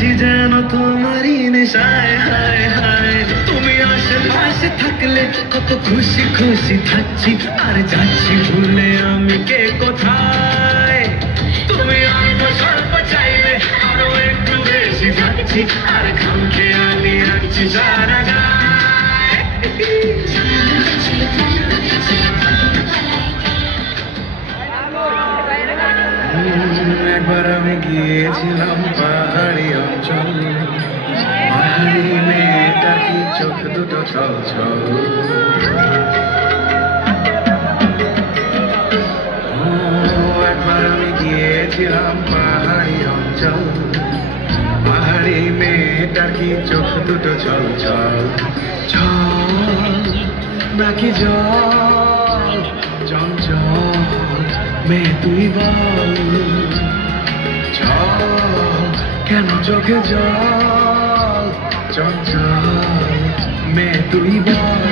আছি যেন তোমারই নেশায়, হায় হায় তুমি আশেপাশে থাকলে কত খুশি খুশি থাকছি, আর যাচ্ছি ভুলে আমি কে কোথায়। তুমি অল্প স্বল্প চাইলে আরো একটু বেশি থাকছি, আর ঘাম খেয়ে আমি আছি সারা গায়। একবার আমি গিয়েছিলাম পাহাড়ি অঞ্চল, পাহাড়ি মেয়েটা কি চোখ দুটো ছল ছল। একবার আমি গিয়েছিলাম পাহাড়ি অঞ্চল, পাহাড়ি মেয়েটার কি চোখ দুটো ছল ছল। ছল নাকি জল, চঞ্চল মেয়ে তুই বল, চল কেন চোখে জল, চঞ্চল মেয়ে তুই বল।